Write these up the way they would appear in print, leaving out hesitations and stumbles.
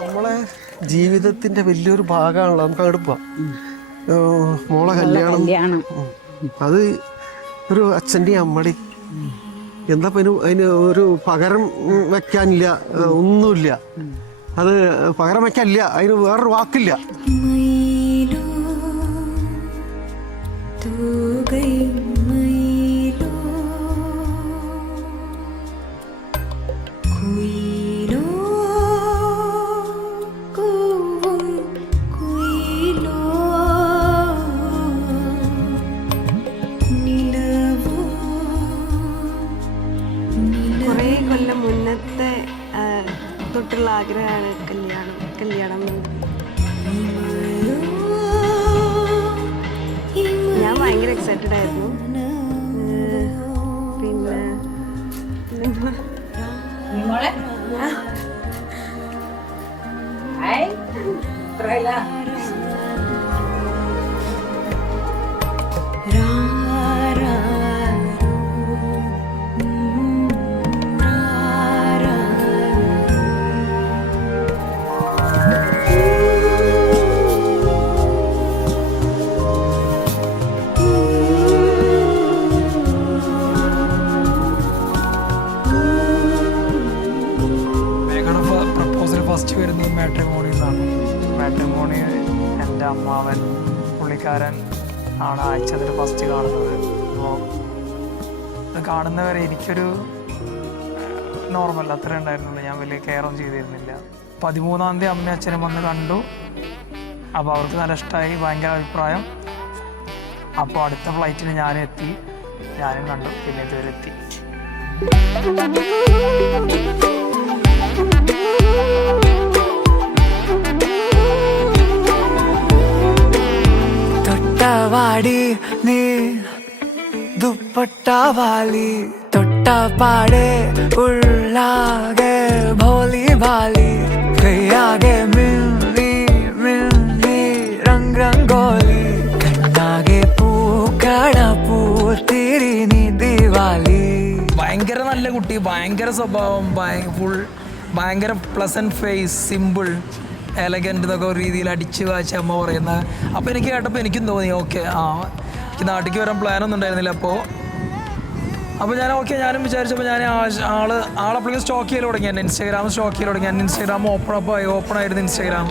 നമ്മളെ ജീവിതത്തിന്റെ വലിയൊരു ഭാഗമാണല്ലോ. നമുക്ക് അങ്ങോട്ട് പോവാം. മോളെ കല്യാണം അത് ഒരു അച്ഛൻ്റെയും അമ്മടി എന്താ അതിന് ഒരു പകരം വെക്കാനില്ല, ഒന്നുമില്ല. അത് പകരം വെക്കാനില്ല, അതിന് വേറൊരു വാക്കില്ല. തൊട്ടുള്ള ആഗ്രഹമാണ് കല്യാണം. ഞാൻ ഭയങ്കര എക്സൈറ്റഡ് ആയിരുന്നു. പിന്നെ ഫസ്റ്റ് വരുന്നത് മാട്രിമോണിന്നാണ്. മാട്രിമോണി എൻ്റെ അമ്മാവൻ പുള്ളിക്കാരൻ ആണ് അയച്ചതിൽ ഫസ്റ്റ് കാണുന്നത്. അപ്പോൾ അത് കാണുന്നവരെ എനിക്കൊരു നോർമൽ അത്രേ ഉണ്ടായിരുന്നുള്ളൂ. ഞാൻ വലിയ കെയറൊന്നും ചെയ്തിരുന്നില്ല. 13-ാം തീയതി അമ്മയും അച്ഛനും വന്ന് കണ്ടു. അപ്പോൾ അവർക്ക് നല്ല ഇഷ്ടമായി, ഭയങ്കര അഭിപ്രായം. അപ്പോൾ അടുത്ത ഫ്ലൈറ്റിന് ഞാനും എത്തി, ഞാനും കണ്ടു. പിന്നെ ഇതുവരെ എത്തി. തൊട്ടവാടി നീ ദുപ്പട്ടാവാലി തൊട്ടപാടെ ഉള്ളാകെ ഭോലി ഭാലി കയ്യാകെ മിന്നി മിന്നി രംഗ് രംഗോലി കണ്ണാകെ പൂക്കട പൂത്തിരി നീ ദിവാലി. ഭയങ്കര നല്ല കുട്ടി, ഭയങ്കര സ്വഭാവം, ഭയങ്കര പ്ലസന്റ് ഫേസ്, സിമ്പിൾ, എലഗൻറ്റ് എന്നൊക്കെ ഒരു രീതിയിൽ അടിച്ച് വായിച്ച അമ്മ പറയുന്ന. അപ്പോൾ എനിക്ക് കേട്ടപ്പോൾ എനിക്കും തോന്നി ഓക്കെ, എനിക്ക് നാട്ടിലേക്ക് വരാൻ പ്ലാനൊന്നും ഉണ്ടായിരുന്നില്ല. അപ്പോൾ ഞാൻ ഓക്കെ ഞാനും വിചാരിച്ചപ്പോൾ ഞാൻ ആളെപ്പോഴും സ്റ്റോക്ക് ചെയ്യൽ തുടങ്ങി. എൻ്റെ ഇൻസ്റ്റാഗ്രാം സ്റ്റോക്ക് ചെയ്യൽ തുടങ്ങി. എൻ്റെ ഇൻസ്റ്റാഗ്രാം ഓപ്പൺ ആയിരുന്നു ഇൻസ്റ്റാഗ്രാം.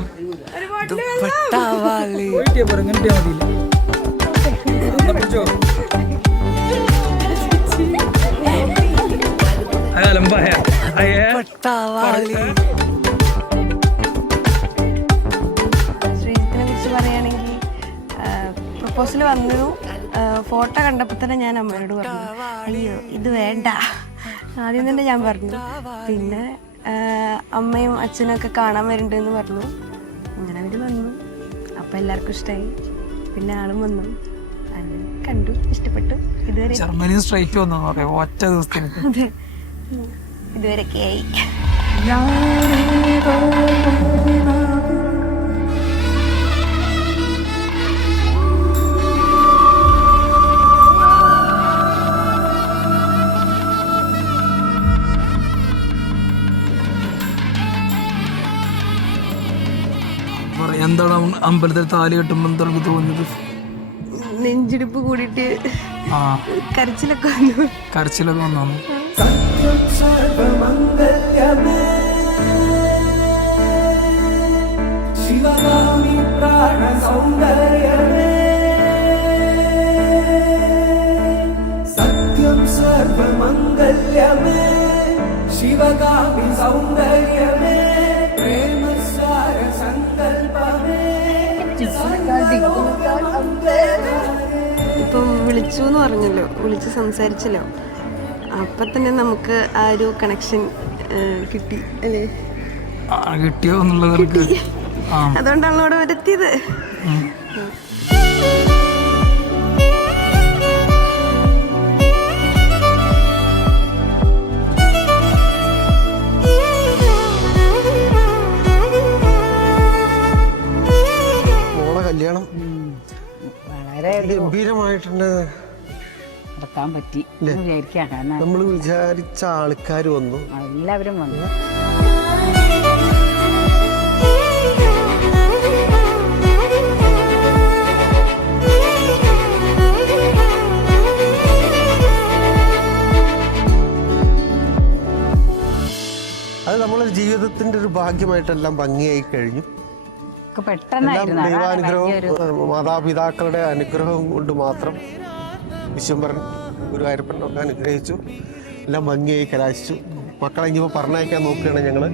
പറയുകയാണെങ്കിൽ പ്രപ്പോസൽ വന്നു, ഫോട്ടോ കണ്ടപ്പോൾ തന്നെ ഞാൻ അമ്മയോട് പറഞ്ഞു, അയ്യോ ഇത് വേണ്ട, ആദ്യം തന്നെ ഞാൻ പറഞ്ഞു. പിന്നെ അമ്മയും അച്ഛനും ഒക്കെ കാണാൻ വരുന്നുണ്ടെന്ന് പറഞ്ഞു. അങ്ങനെ അവർ വന്നു. അപ്പം എല്ലാവർക്കും ഇഷ്ടമായി. പിന്നെ ആളും വന്നു, അങ്ങനെ കണ്ടു, ഇഷ്ടപ്പെട്ടു. ഇതുവരെ ഒറ്റ ദിവസത്തിന് അതെ, ഇതുവരെയൊക്കെ ആയി. എന്താണ് അമ്പലത്തിൽ താലി കെട്ടുമ്പോൾ എന്താണ് തോന്നിയത്? നെഞ്ചിടിപ്പ് കൂടിയിട്ട് കരച്ചിലൊക്കെ വന്നു. ശിവഗാമി പ്രാണ സൗന്ദര്യമേ സത്യം സർവമംഗല്യമേ ശിവഗാമി സൗന്ദര്യമേ പ്രേമസാര സങ്കൽപമേ. ഇപ്പം വിളിച്ചു എന്ന് പറഞ്ഞല്ലോ, വിളിച്ച് സംസാരിച്ചല്ലോ, അപ്പം തന്നെ നമുക്ക് ആ ഒരു കണക്ഷൻ കിട്ടി അല്ലേ? കിട്ടിയോ എന്നുള്ളത് അതുകൊണ്ടാണല്ലോ അവിടെ വരെത്തിയത്. ഗംഭീരമായിട്ടുണ്ട് നടത്താൻ പറ്റി എന്ന് വിചാരിക്കാം. കാരണം നമ്മൾ വിചാരിച്ച ആൾക്കാർ വന്നു. എല്ലാവരും വന്നു. അത് നമ്മളെ ജീവിതത്തിന്റെ ഒരു ഭാഗ്യമായിട്ടെല്ലാം ഭംഗിയായി കഴിഞ്ഞു. ഒക്കെ പെട്ടെന്നായിരുന്നു. അതാണ് ദൈവാനുഗ്രഹവും വലിയൊരു മാതാപിതാക്കളുടെ അനുഗ്രഹവും കൊണ്ട് മാത്രം വിശ്വംഭരൻ ഗുരുവായൂരപ്പനൊക്കെ അനുഗ്രഹിച്ചു. എല്ലാം ഭംഗിയായി കലാശിച്ചു. മക്കളെ ഇനിയിപ്പോൾ പറഞ്ഞയക്കാൻ നോക്കുകയാണ് ഞങ്ങള്.